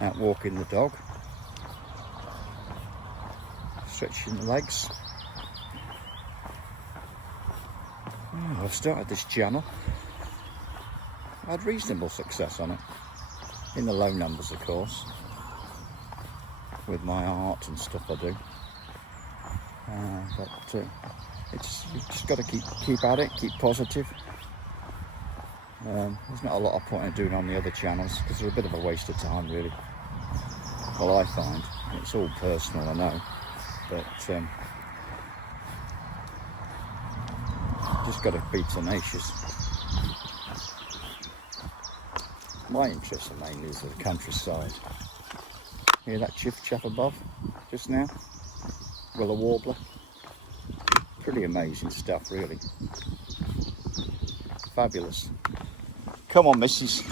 out walking the dog, stretching the legs. Oh, I've started this channel. I had reasonable success on it, in the low numbers of course, with my art and stuff I do. But you've just got to keep at it, keep positive. There's not a lot of point in doing on the other channels because they're a bit of a waste of time, really. Well, I find it's all personal, I know, but just got to be tenacious. My interest mainly is the countryside. Hear that chiff-chaff above just now? Willow warbler. Pretty amazing stuff, really. Fabulous. Come on, missus.